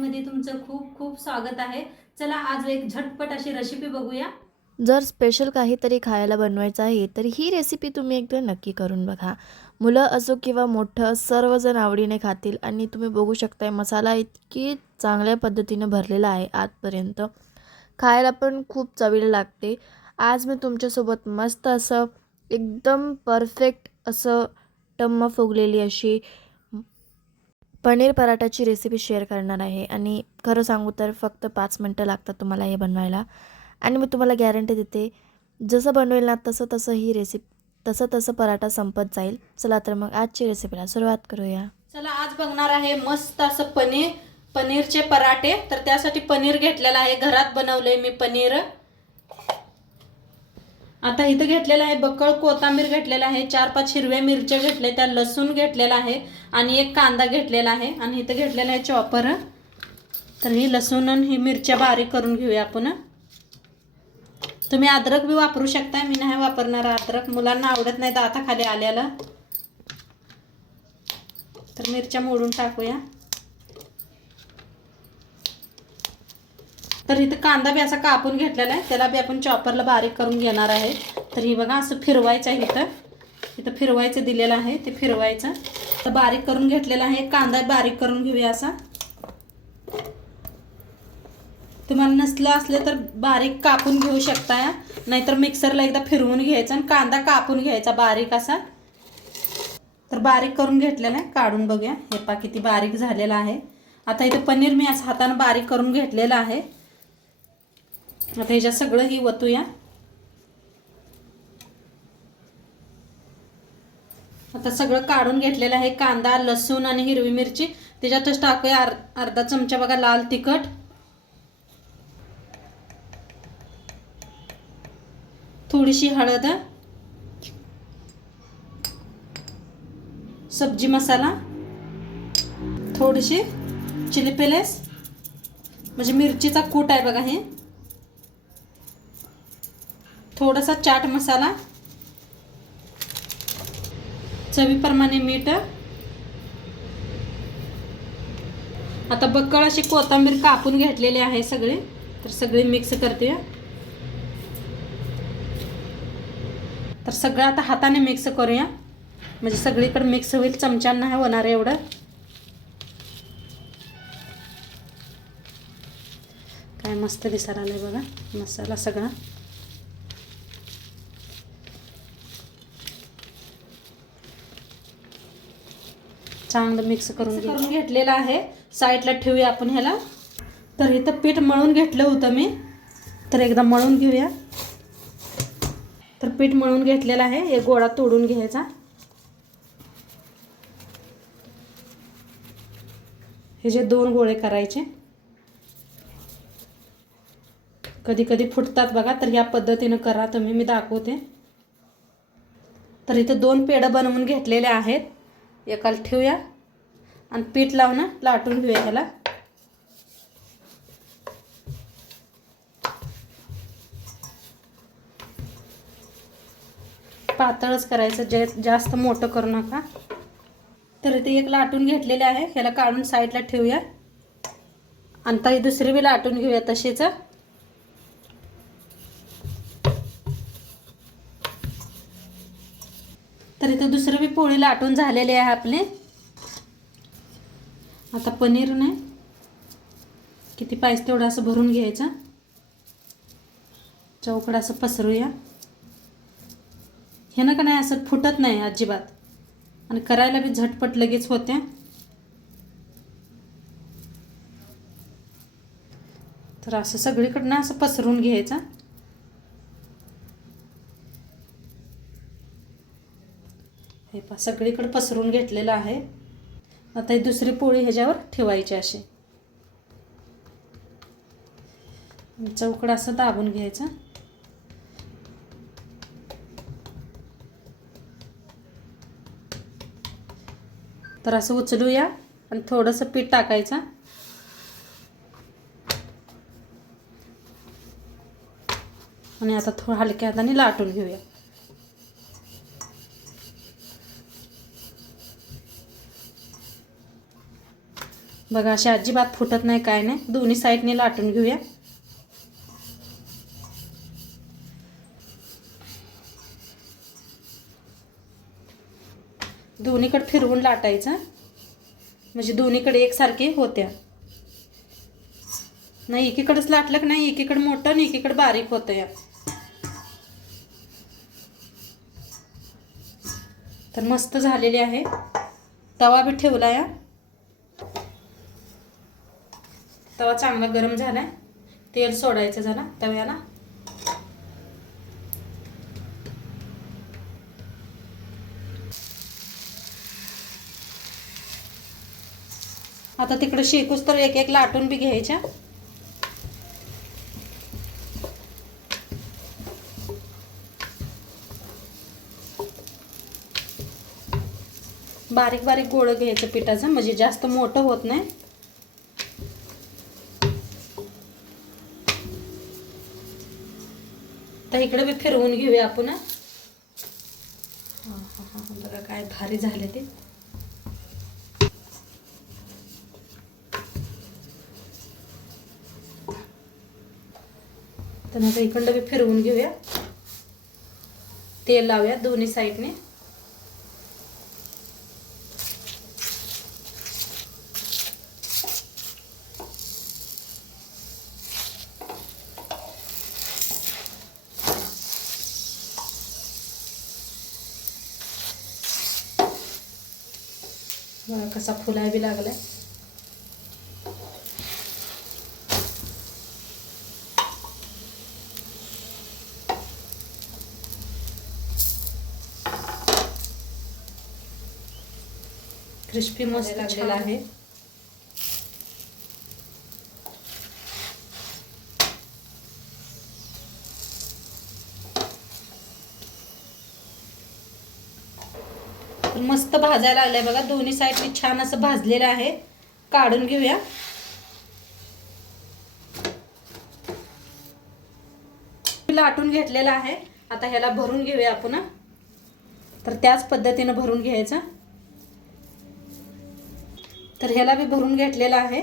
चॅनलमध्ये तुमचं खूप खूप स्वागत आहे। चला आज एक झटपट अशी रेसिपी बघूया। जर स्पेशल काहीतरी खायला बनवायचं आहे तर ही रेसिपी तुम्ही एकदा नक्की करून बघा। मुलं असो किंवा मोठं सर्वजण आवडीने खातील आणि तुम्ही बघू शकताय मसाला इतकी चांगल्या पद्धतीने भरलेला आहे आतपर्यंत, खायला पण खूप चवीला लागते। आज मी तुमच्यासोबत मस्त असं एकदम परफेक्ट असं टम्म फुगलेली अशी पनीर पराठाची रेसिपी शेअर करणार आहे आणि खरं सांगू तर फक्त 5 मिनटं लागतात तुम्हाला हे बनवायला आणि मी तुम्हाला गॅरंटी देते जसं बनवेल ना तसं ही तसं पराठा संपत जाईल। चला तर मग आजची रेसिपीला सुरुवात करूया। चला आज बघणार आहे मस्त असं पनीरचे पराठे। तर त्यासाठी पनीर घेतलेला आहे, घरात बनवलंय मी पनीर। आता इथं घेतलेला आहे बक्कळ कोथिंबीर घेतलेला आहे, 4-5 हिरव्या मिरच्या घेतल्या, त्या लसूण घेतलेला आहे आणि एक कांदा घेतलेला आहे आणि इथं घेतलेला आहे चॉपर। तर ही लसूण आणि ही मिरच्या बारीक करून घेऊया आपण। तुम्ही अद्रक भी वापरू शकता, मी नाही वापरणार अद्रक, मुलांना आवडत नाही दाताखाली आल्याला। तर मिरच्या मोडून टाकूया। तर इथं कांदा बी असा कापून घेतलेला आहे, त्याला बी आपण चॉपरला बारीक करून घेणार आहे। तर ही बघा असं फिरवायचं आहे, इथं फिरवायचं दिलेलं आहे, ते फिरवायचं। तर बारीक करून घेतलेला आहे, कांदा बारीक करून घेऊया असा। तुम्हाला नसलं असले तर बारीक कापून घेऊ शकता, नाहीतर मिक्सरला एकदा फिरवून घ्यायचं आणि कांदा कापून घ्यायचा बारीक असा। तर बारीक करून घेतलेला आहे, काढून बघूया हे पा किती बारीक झालेला आहे। आता इथे पनीर मी असं हाताने बारीक करून घेतलेलं आहे। आता ह्याच्यात सगळं ही वतूया। आता सगळं काढून घेतलेलं आहे, कांदा लसूण आणि हिरवी मिरची। त्याच्यातच टाकूया अर्धा चमचा बघा लाल तिखट, थोडीशी हळद, सब्जी मसाला, थोडीशी चिली पेलेस म्हणजे मिरचीचा कूट आहे बघा हे, थोडासा चाट मसाला, चवीप्रमाणे मीठ। आता बक्कळ अशी कोथिंबीर कापून घेतलेली आहे सगळे, तर सगळे मिक्स करते। तर सगळं आता हाताने मिक्स करूया, म्हणजे सगळीकडे मिक्स होईल, चमच्यानं नाही होणार एवढं। काय मस्त दिसायला आलंय बघा मसाला सगळा। चांगलं मिक्स करून घेतलेलं आहे, साईडला ठेवूया आपण ह्याला। तर इथं पीठ मळून घेतलं होतं मी, तर एकदा मळून घेऊया। तर पीठ मळून घेतलेलं आहे, एक गोळा तोडून घ्यायचा। हे जे 2 गोळे करायचे, कधी कधी फुटतात बघा, तर या पद्धतीने करा तुम्ही, मी दाखवते। तर इथे 2 पेढं बनवून घेतलेले आहेत, एकाला ठेवूया आणि पीठ लावून लाटून घेऊया ह्याला। पातळच करायचं, जास्त मोठं करू नका। तर इथे एक लाटून घेतलेले आहे, ह्याला काढून साईडला ठेवूया आणि आता दुसरी बी लाटून घेऊया तशीच। तर इथे दुसरी बी पोळी लाटून झालेली आहे आपली। आता पनीर नाही किती पाहिजे तेवढं असं भरून घ्यायचं, चौकड असं पसरूया। हे ना का नाही असं फुटत नाही अजिबात आणि करायला बी झटपट लगेच होते। तर असं सगळीकडनं असं पसरून घ्यायचं। हे पा सगळीकडे पसरून घेतलेलं आहे। आता ही दुसरी पोळी ह्याच्यावर ठेवायची अशी, चौकड असं दाबून घ्यायचं। तर असं उचलूया आणि थोडंसं पीठ टाकायचं आणि आता थोडं हलक्या हाताने लाटून घेऊया। बघा अशी अजिबात फुटत नाही, काय नाही. दोन्ही साईडने लाटून घेऊया. दोन्हीकडे फिरवून लाटायचं म्हणजे दोन्हीकडे एकसारखे होत्या. नाही एकीकडेच लाटलं की नाही एकीकडे मोठं आणि एकीकडे बारीक होतं या. तर मस्त झालेली आहे. तवा बी ठेवला या. तवा चांगला गरम झालाय. तेल सोडायचं जरा तव्याला. आता तिकडे शेकूच तर एक एक लाटून बी घ्यायच्या. बारीक बारीक गोळं घ्यायचं पिठाचं म्हणजे जास्त मोठं होत नाही. तर इकडे बी फिरवून घेऊया आपण. बघा काय भारी झाले ते. तर आता इकडं बी फिरवून घेऊया. तेल लावूया दोन्ही साईडने. बघा कसा फुलाय बी लागलाय. क्रिस्पी मस्त लागलेला आहे. मस्त भाजायला लागलाय बघा. दोन्ही साईडने छान असं भाजलेलं आहे. काढून घेऊया. लाटून घेतलेला आहे. आता ह्याला भरून घेऊया आपण. तर त्याच पद्धतीने भरून घ्यायचं. तर ह्याला बी भरून घेतलेला आहे.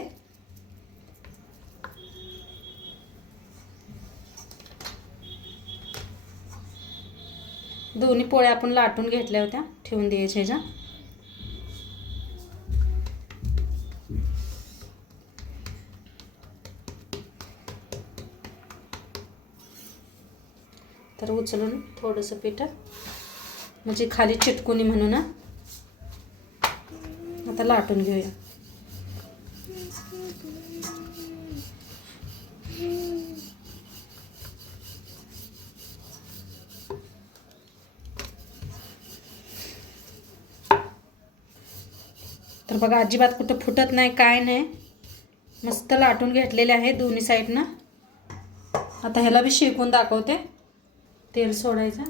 दोन्ही पोळ्या आपण लाटून घेतल्या होत्या. ठेवून द्यायच्या ह्याच्या. तर उचलून थोडंसं पीठ म्हणजे खाली चिटकुनी म्हणून आता लाटून घेऊया. तर बघा अजिबात कुठं फुटत नाही, काय नाही. मस्त लाटून घेतलेले आहे दोन्ही साईडनं. आता ह्याला बी शेकून दाखवते. तेल सोडायचं.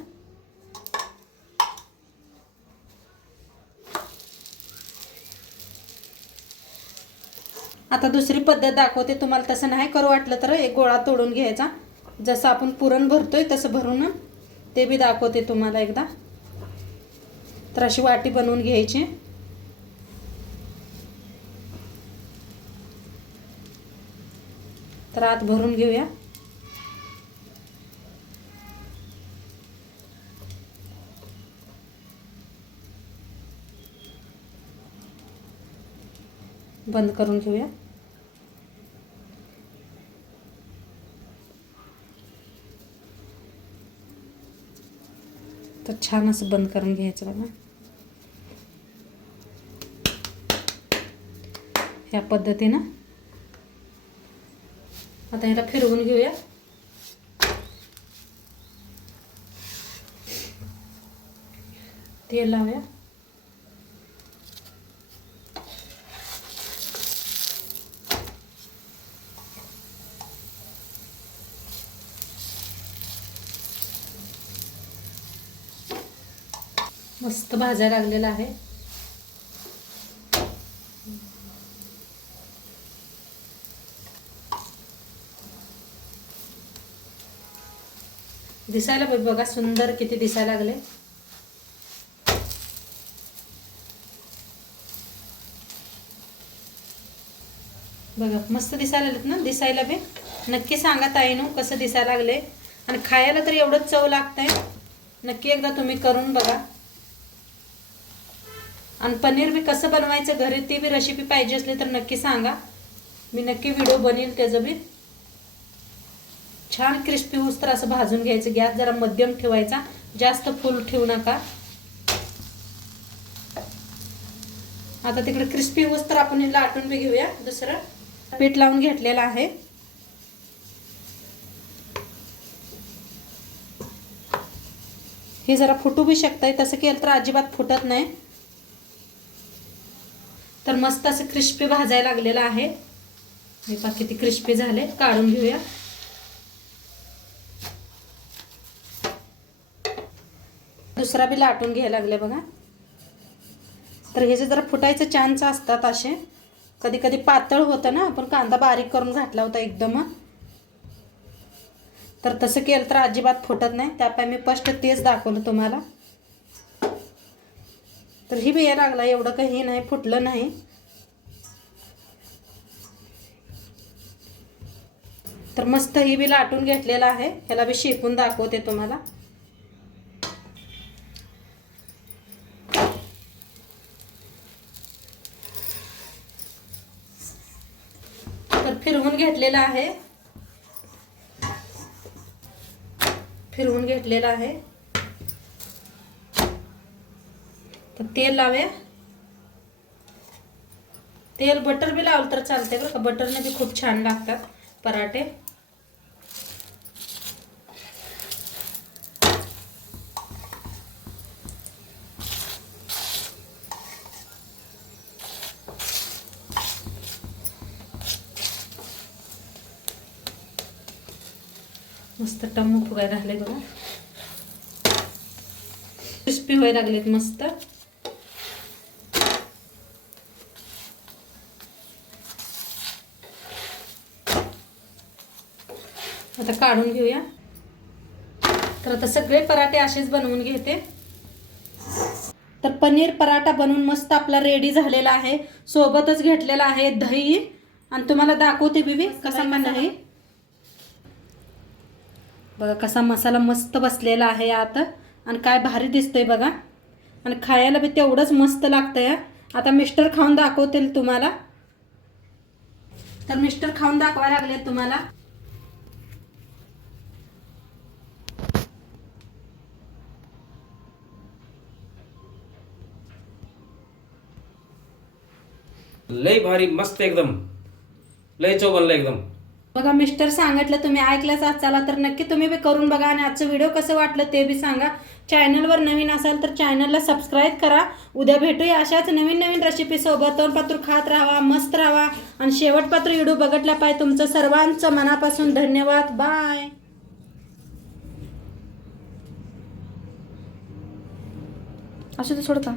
आता दुसरी पद्धत दाखवते तुम्हाला. तसं नाही करू वाटलं तर एक गोळा तोडून घ्यायचा. जसं आपण पुरण भरतोय तसं भरून ते बी दाखवते तुम्हाला एकदा. तर अशी वाटी बनवून घ्यायची. तर आत भरून घेऊया. बंद करून घेऊया. तर छान असं बंद करून घ्यायचं बघा. ह्या पद्धतीनं आता ह्याला फिरवून घेऊया. तेल लावूया. मस्त भाजायला लागलेला आहे. दिसायला बघा सुंदर किती दिसायला लागले. बघा मस्त दिसायला लागलेत ना, दिसायला बी. नक्की सांगा ताईनो कसं दिसायला लागले, आणि खायला तर एवढंच चव लागतंय. नक्की एकदा तुम्ही करून बघा. आणि पनीर बी कसं बनवायचं घरी ती बी रेसिपी पाहिजे असली तर नक्की सांगा, मी नक्की व्हिडिओ बनवेल त्याचं बी. छान क्रिस्पी होस तर असं भाजून घ्यायचं. गॅस जरा मध्यम ठेवायचा, जास्त फुल ठेवू नका. आता तिकडे क्रिस्पी होस तर आपण लाटून बी घेऊया. दुसरं पीठ लावून घेतलेलं आहे. हे जरा फुटू बी शकतंय, तसं केलं तर अजिबात फुटत नाही. तर मस्त असं क्रिस्पी भाजायला लागलेलं आहे. हे पहा किती क्रिस्पी झाले. काढून घेऊया. दुसरा बी लाटून घ्यायला लागले बघा. तर हे जे जरा फुटायचे चान्स असतात असे, कधी कधी पातळ होतं ना, आपण कांदा बारीक करून घातला होता एकदम, तर तसं केलं तर अजिबात फुटत नाही. त्यापायी मी फर्स्ट तेच दाखवलं तुम्हाला. तर ही बी यायला लागला, एवढं काही नाही, फुटलं नाही. तर मस्त ही बी लाटून घेतलेलं आहे. ह्याला बी शेकून दाखवते तुम्हाला. तर फिरवून घेतलेलं आहे. फिरवून घेतलेलं आहे. तर तेल लावूया. तेल बटर बी लावलं तर चालते बरं का, बटरने बी खूप छान लागतात पराठे. मस्त टम्मू फुगायला लागले बघा, क्रिस्पी व्हायला लागलेत मस्त. आता काढून घेऊया. तर आता सगळे पराठे असेच बनवून घेते. तर पनीर पराठा बनवून मस्त आपला रेडी झालेला आहे. सोबतच घेतलेला आहे दही, आणि तुम्हाला दाखवते बीबी कसा दही बघा, कसा मसाला मस्त बसलेला आहे आता, आणि काय भारी दिसतंय बघा. आणि खायला बी तेवढंच मस्त लागतंय. आता मिस्टर खाऊन दाखवतील तुम्हाला. तर मिस्टर खाऊन दाखवायला लागले तुम्हाला. लय भारी, मस्त एकदम, लय चव बनलं एकदम. बघा मिस्टर सांगितलं, तुम्ही ऐकलंच असाल तर नक्की तुम्ही बी करून बघा. आणि आजचं व्हिडिओ कसं वाटलं ते बी सांगा. चॅनलवर नवीन असाल तर चॅनलला सबस्क्राईब करा. उद्या भेटूया अशाच नवीन नवीन रेसिपी सोबत. तोंडपात्र खात राहा, मस्त राहा, आणि शेवटपात्र व्हिडिओ बघितला पाहिजे. तुमचं सर्वांचं मनापासून धन्यवाद. बाय. असं ते सोडता.